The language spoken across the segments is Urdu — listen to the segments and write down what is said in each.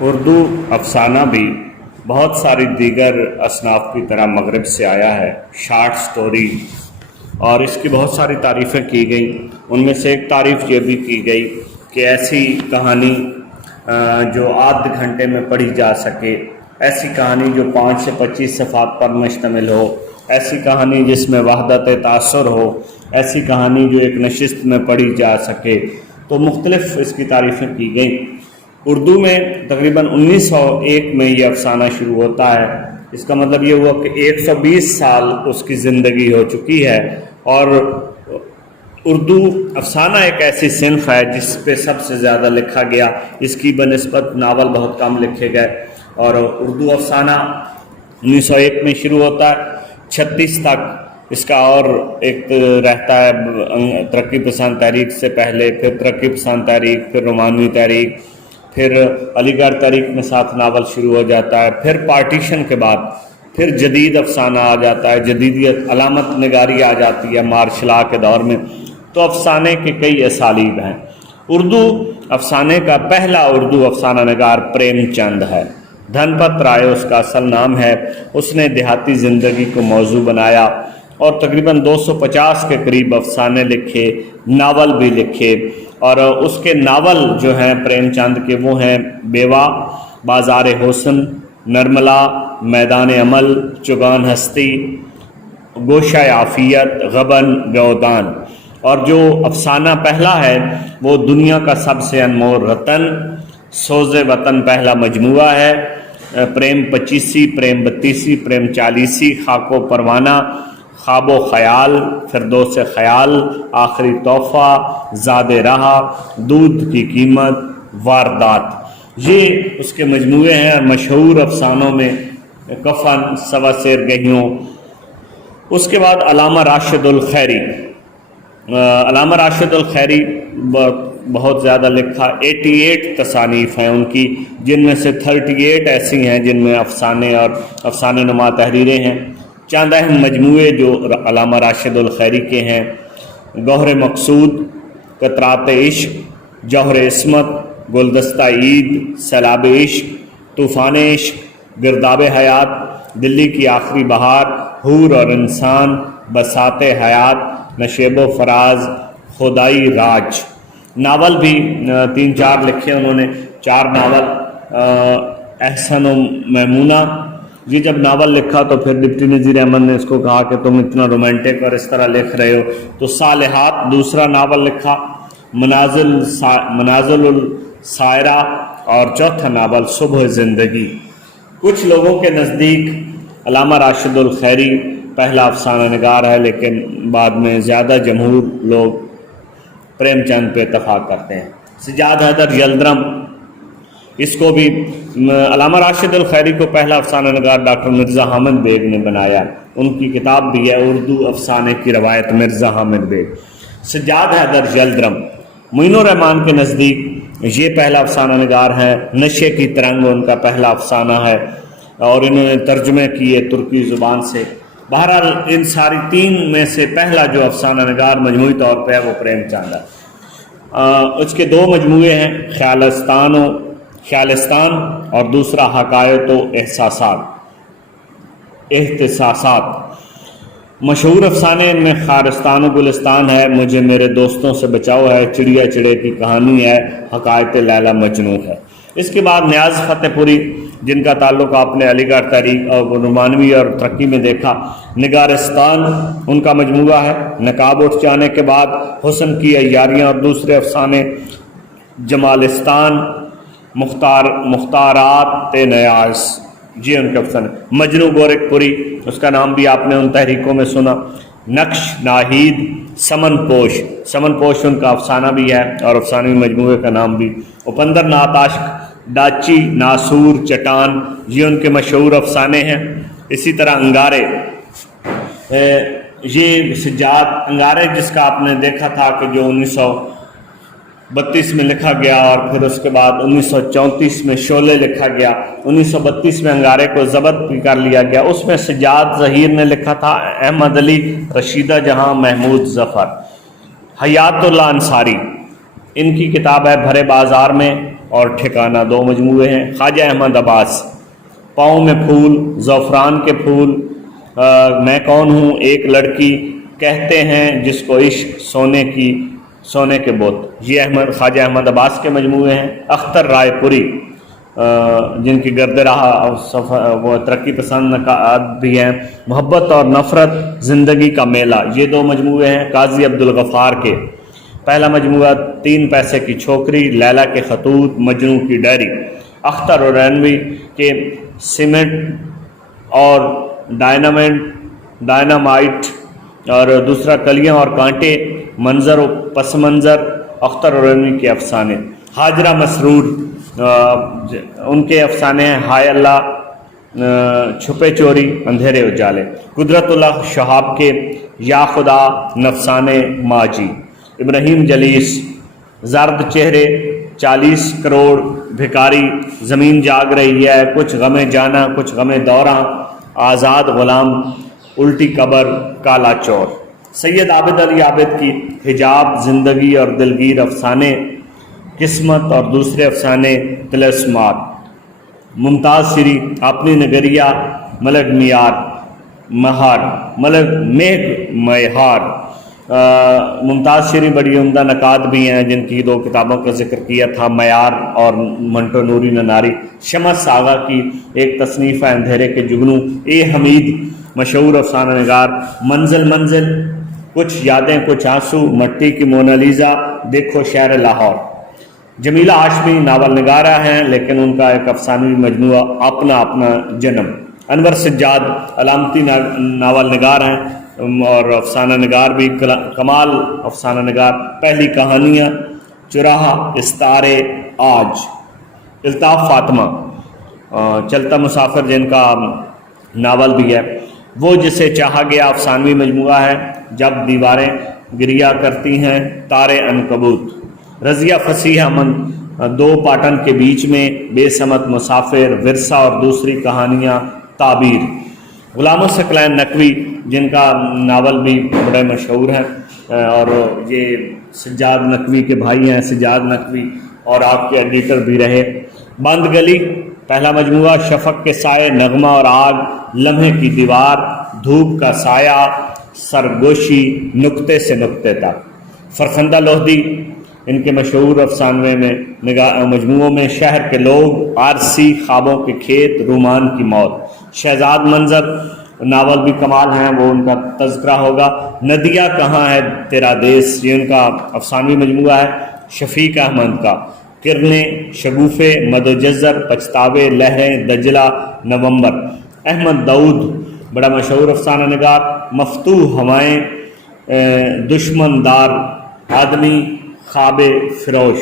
اردو افسانہ بھی بہت ساری دیگر اصناف کی طرح مغرب سے آیا ہے. شارٹ سٹوری اور اس کی بہت ساری تعریفیں کی گئیں. ان میں سے ایک تعریف یہ بھی کی گئی کہ ایسی کہانی جو آدھ گھنٹے میں پڑھی جا سکے، ایسی کہانی جو 5 سے 25 صفحات پر مشتمل ہو، ایسی کہانی جس میں وحدت تاثر ہو، ایسی کہانی جو ایک نشست میں پڑھی جا سکے. تو مختلف اس کی تعریفیں کی گئیں. اردو میں تقریباً 1901 میں یہ افسانہ شروع ہوتا ہے. اس کا مطلب یہ ہوا کہ 120 سال اس کی زندگی ہو چکی ہے. اور اردو افسانہ ایک ایسی صنف ہے جس پہ سب سے زیادہ لکھا گیا. اس کی بنسبت ناول بہت کم لکھے گئے. اور اردو افسانہ 1901 میں شروع ہوتا ہے، 36 تک اس کا اور ایک رہتا ہے ترقی پسند تحریک سے پہلے، پھر ترقی پسند تحریک، پھر رومانوی تحریک، پھر علی گڑھ تحریک میں 7 ناول شروع ہو جاتا ہے. پھر پارٹیشن کے بعد پھر جدید افسانہ آ جاتا ہے، جدیدیت علامت نگاری آ جاتی ہے مارشل لا کے دور میں. تو افسانے کے کئی اسالیب ہیں. اردو افسانے کا پہلا اردو افسانہ نگار پریم چند ہے. دھن پت رائے اس کا اصل نام ہے. اس نے دیہاتی زندگی کو موضوع بنایا اور تقریباً 250 کے قریب افسانے لکھے، ناول بھی لکھے. اور اس کے ناول جو ہیں پریم چند کے وہ ہیں بیوہ، بازار حسن، نرملا، میدان عمل، چگان ہستی، گوشہ عافیت، غبن، گودان. اور جو افسانہ پہلا ہے وہ دنیا کا سب سے انمول رتن، سوز وطن پہلا مجموعہ ہے. پریم 25، پریم 32، پریم 40، خاک و پروانہ، خواب و خیال، فردوس خیال، آخری تحفہ، زاد رہا، دودھ کی قیمت، واردات. یہ اس کے مجموعے ہیں. اور مشہور افسانوں میں کفن، سوا سیر گہیوں. اس کے بعد علامہ راشد الخیری. علامہ راشد الخیری بہت زیادہ لکھا. 88 تصانیف ہیں ان کی، جن میں سے 38 ایسی ہیں جن میں افسانے اور افسانے نما تحریریں ہیں. چند اہم مجموعے جو علامہ راشد الخیری کے ہیں: گوہر مقصود، قطرات عشق، جوہر عصمت، گلدستہ عید، سیلاب عشق، طوفان عشق، گرداب حیات، دلی کی آخری بہار، حور اور انسان، بساط حیات، نشیب و فراز، خدائی راج. ناول بھی 3-4 لکھے انہوں نے. 4 ناول. احسن و میمونہ، یہ جب ناول لکھا تو پھر ڈپٹی نذیر احمد نے اس کو کہا کہ تم اتنا رومانٹک اور اس طرح لکھ رہے ہو. تو صالحات دوسرا ناول لکھا. منازل السائرہ، اور چوتھا ناول صبح زندگی. کچھ لوگوں کے نزدیک علامہ راشد الخیری پہلا افسانہ نگار ہے، لیکن بعد میں زیادہ جمہور لوگ پریم چند پہ اتفاق کرتے ہیں. سجاد حیدر یلدرم، اس کو بھی علامہ راشد الخیری کو پہلا افسانہ نگار ڈاکٹر مرزا حامد بیگ نے بنایا. ان کی کتاب بھی ہے اردو افسانے کی روایت، مرزا حامد بیگ. سجاد حیدر یلدرم معین الرحمان کے نزدیک یہ پہلا افسانہ نگار ہے. نشے کی ترنگ ان کا پہلا افسانہ ہے اور انہوں نے ترجمے کیے ترکی زبان سے. بہرحال ان ساری 3 میں سے پہلا جو افسانہ نگار مجموعی طور پہ ہے وہ پریم چند ہے. اس کے 2 مجموعے ہیں، خیالستان اور دوسرا حقائق و احساسات. مشہور افسانے ان میں خارستان و گلستان ہے، مجھے میرے دوستوں سے بچاؤ ہے، چڑیا چڑے کی کہانی ہے، حقائق لیلا مجنوں ہے. اس کے بعد نیاز فتح پوری، جن کا تعلق آپ نے علی گڑھ تحریک اور رومانوی اور ترقی میں دیکھا. نگارستان ان کا مجموعہ ہے. نقاب اٹھ جانے کے بعد، حسن کی عیاریاں اور دوسرے افسانے. جمالستان، مختارات نیاز، یہ ان کا افسانہ. مجنو گورکھ پوری، اس کا نام بھی آپ نے ان تحریکوں میں سنا. نقش ناہید، سمن پوش ان کا افسانہ بھی ہے اور افسانوی مجموعے کا نام بھی. اپندر ناتھ عاشق، ڈاچی، ناسور، چٹان، یہ ان کے مشہور افسانے ہیں. اسی طرح انگارے، یہ سجاد انگارے جس کا آپ نے دیکھا تھا کہ جو 1932 میں لکھا گیا اور پھر اس کے بعد 1934 میں شعلے لکھا گیا. 1932 میں انگارے کو ضبط بھی کر لیا گیا. اس میں سجاد ظہیر نے لکھا تھا، احمد علی، رشیدہ جہاں، محمود ظفر. حیات اللہ انصاری، ان کی کتاب ہے بھرے بازار میں. اور ٹھکانہ 2 مجموعے ہیں. خواجہ احمد عباس پاؤں میں پھول، زعفران کے پھول، میں کون ہوں، ایک لڑکی، کہتے ہیں جس کو عشق، سونے کے بت، یہ خواجہ احمد عباس کے مجموعے ہیں. اختر رائے پوری جن کی گرد راہ وہ ترقی پسند نقاد بھی ہیں. محبت اور نفرت، زندگی کا میلہ، یہ 2 مجموعے ہیں. قاضی عبدالغفار کے پہلا مجموعہ 3 پیسے کی چھوکری، لیلا کے خطوط، مجنوں کی ڈائری. اختر اور رینوی کے سیمنٹ اور ڈائنامائٹ، اور دوسرا کلیاں اور کانٹے، منظر و پس منظر. اختر اور رینوی کے افسانے. حاجرہ مسرور ان کے افسانے ہیں ہائے اللہ، چھپے چوری، اندھیرے اجالے. قدرت اللہ شہاب کے یا خدا، نفسانے ماجی. ابراہیم جلیس زرد چہرے، 40 کروڑ، بھکاری، زمین جاگ رہی ہے، کچھ غم جانا کچھ غم دوراں، آزاد غلام، الٹی قبر، کالا چور. سید عابد علی عابد کی حجاب، زندگی اور دلگیر افسانے، قسمت اور دوسرے افسانے، تلسمات. ممتاز شری اپنی نگریہ، ملک میہار. ممتاز شری بڑی عمدہ نقاد بھی ہیں جن کی 2 کتابوں کا ذکر کیا تھا، معیار اور منٹو نوری نناری. شمس آغا کی ایک تصنیف ہے اندھیرے کے جگنو. اے حمید مشہور افسانہ نگار. منزل، کچھ یادیں کچھ آنسو، مٹی کی مونالیزا، دیکھو شہر لاہور. جمیلہ ہاشمی ناول نگارہ ہیں لیکن ان کا ایک افسانوی مجموعہ اپنا جنم. انور سجاد علامتی ناول نگار ہیں اور افسانہ نگار بھی. کمال افسانہ نگار. پہلی کہانیاں، چراہا، استارے آج. الطاف فاطمہ چلتا مسافر جن کا ناول بھی ہے. وہ جسے چاہا گیا افسانوی مجموعہ ہے. جب دیواریں گریا کرتی ہیں، تارے عنکبوت. رضیہ فصیح امن 2 پاٹن کے بیچ میں، بے سمت مسافر، ورثہ اور دوسری کہانیاں، تعبیر. غلام ثقلین نقوی جن کا ناول بھی بڑے مشہور ہیں اور یہ سجاد نقوی کے بھائی ہیں، سجاد نقوی، اور آپ کے ایڈیٹر بھی رہے. بند گلی پہلا مجموعہ. شفق کے سائے، نغمہ اور آگ، لمحے کی دیوار، دھوپ کا سایہ، سرگوشی، نقطے سے نقطے تک. فرخندہ لوہدی ان کے مشہور افسانوے میں مجموعوں میں شہر کے لوگ، آرسی، خوابوں کے کھیت، رومان کی موت. شہزاد منظر ناول بھی کمال ہیں، وہ ان کا تذکرہ ہوگا. ندیہ کہاں ہے تیرا دیس، یہ ان کا افسانوی مجموعہ ہے. شفیق احمد کا کرنیں، شگوفے، مد و جزر، پچھتاوے، لہریں، دجلہ، نومبر. احمد داؤد بڑا مشہور افسانہ نگار. مفتوح ہوائیں، دشمن دار آدمی، خواب فروش.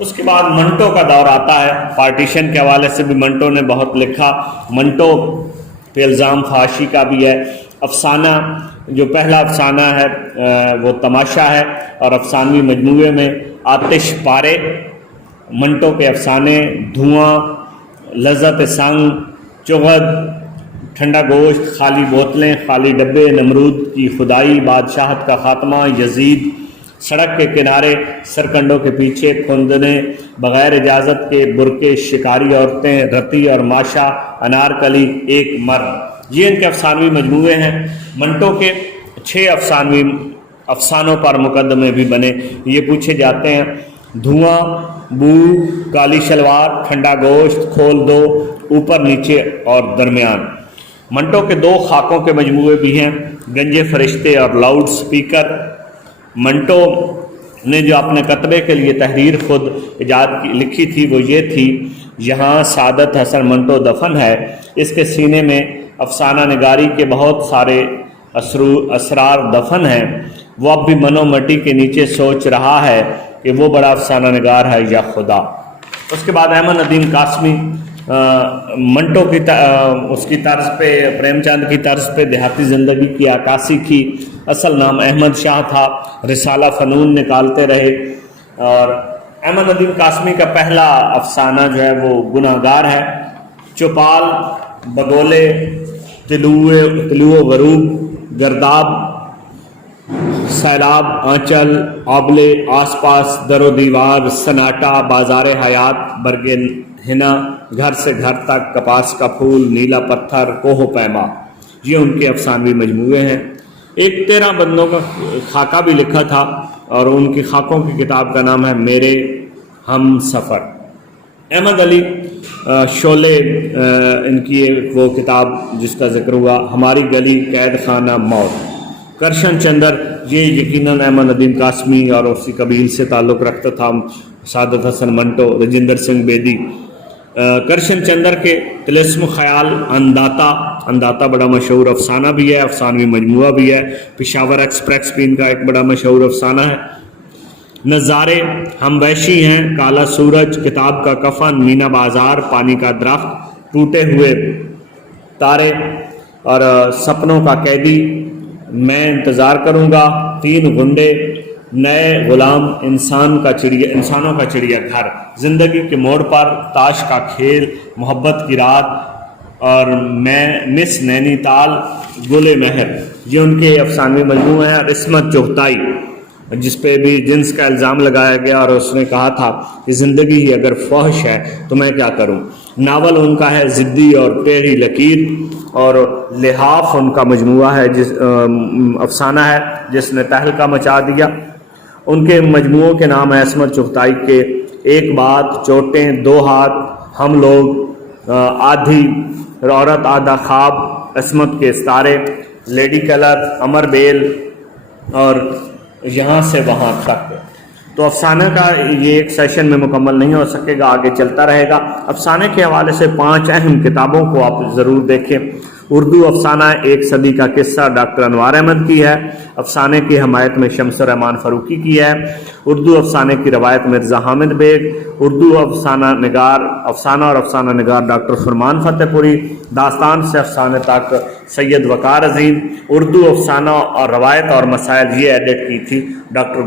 اس کے بعد منٹو کا دور آتا ہے. پارٹیشن کے حوالے سے بھی منٹو نے بہت لکھا. منٹو پہ الزام فحاشی کا بھی ہے. افسانہ جو پہلا افسانہ ہے وہ تماشا ہے، اور افسانوی مجموعے میں آتش پارے، منٹو کے افسانے، دھواں، لذت سنگ، چغد، ٹھنڈا گوشت، خالی بوتلیں، خالی ڈبے، نمرود کی خدائی، بادشاہت کا خاتمہ، یزید، سڑک کے کنارے، سرکنڈوں کے پیچھے، کھندنے، بغیر اجازت کے برقعے، شکاری عورتیں، رتی اور ماشا، انارکلی، ایک مرد. یہ ان کے افسانوی مجموعے ہیں. منٹو کے 6 افسانوں پر مقدمے بھی بنے. یہ پوچھے جاتے ہیں: دھواں، بو، کالی شلوار، ٹھنڈا گوشت، کھول دو، اوپر نیچے اور درمیان. منٹو کے 2 خاکوں کے مجموعے بھی ہیں: گنجے فرشتے اور لاؤڈ سپیکر. منٹو نے جو اپنے کتبے کے لیے تحریر خود لکھی تھی وہ یہ تھی: یہاں سعادت حسن منٹو دفن ہے. اس کے سینے میں افسانہ نگاری کے بہت سارے اسرار دفن ہیں. وہ اب بھی منو مٹی کے نیچے سوچ رہا ہے کہ وہ بڑا افسانہ نگار ہے یا خدا. اس کے بعد احمد ندیم قاسمی منٹو کی اس کی طرز پہ، پریم چند کی طرز پہ دیہاتی زندگی کی عکاسی کی. اصل نام احمد شاہ تھا. رسالہ فنون نکالتے رہے. اور احمد ندیم قاسمی کا پہلا افسانہ جو ہے وہ گناہگار ہے. چوپال، بگولے، طلوع غروب، گرداب، سیلاب، آنچل، آبلے، آس پاس در و دیوار، سناٹا، بازار حیات، برگ ہنا، گھر سے گھر تک، کپاس کا پھول، نیلا پتھر، کوہ و پیما، یہ ان کے افسانوی مجموعے ہیں۔ ایک 13 بندوں کا خاکہ بھی لکھا تھا اور ان کی خاکوں کی کتاب کا نام ہے میرے ہم سفر۔ احمد علی شعلے ان کی وہ کتاب جس کا ذکر ہوا، ہماری گلی، قید خانہ موت۔ کرشن چندر، یہ یقیناً احمد ندیم قاسمی اور اسی قبیل سے تعلق رکھتا تھا، سعادت حسن منٹو، رجندر سنگھ بیدی۔ کرشن چندر کے طلسم خیال، انداتا بڑا مشہور افسانہ بھی ہے، افسانوی مجموعہ بھی ہے۔ پشاور ایکسپریس بھی ان کا ایک بڑا مشہور افسانہ ہے۔ نظارے، ہم وحشی ہیں، کالا سورج، کتاب کا کفن، مینا بازار، پانی کا درخت، ٹوٹے ہوئے تارے اور سپنوں کا قیدی، میں انتظار کروں گا، 3 غنڈے، نئے غلام، انسانوں کا چڑیا گھر، زندگی کے موڑ پر، تاش کا کھیل، محبت کی رات اور میں مس نینی تال، گل مہر، یہ ان کے افسانوی مجموعے ہیں۔ اور عصمت چغتائی، جس پہ بھی جنس کا الزام لگایا گیا اور اس نے کہا تھا کہ زندگی ہی اگر فحش ہے تو میں کیا کروں۔ ناول ان کا ہے ضدی اور ٹیڑھی لکیر، اور لحاف ان کا مجموعہ ہے، افسانہ ہے جس نے تہلکہ مچا دیا۔ ان کے مجموعوں کے نام ہیں عصمت چغتائی کے ایک بات، چوٹیں، 2 ہاتھ، ہم لوگ، آدھی عورت آدھا خواب، عصمت کے ستارے، لیڈی کلر، امر بیل اور یہاں سے وہاں تک۔ تو افسانہ کا یہ ایک سیشن میں مکمل نہیں ہو سکے گا، آگے چلتا رہے گا۔ افسانے کے حوالے سے 5 اہم کتابوں کو آپ ضرور دیکھیں۔ اردو افسانہ 1 صدی کا قصہ ڈاکٹر انوار احمد کی ہے، افسانے کی حمایت میں شمس الرحمان فاروقی کی ہے۔ اردو افسانے کی روایت مرزا حامد بیگ، اردو افسانہ اور افسانہ نگار ڈاکٹر فرمان فتح پوری، داستان سے افسانے تک سید وقار عظیم، اردو افسانہ اور روایت اور مسائل یہ ایڈٹ کی تھی ڈاکٹر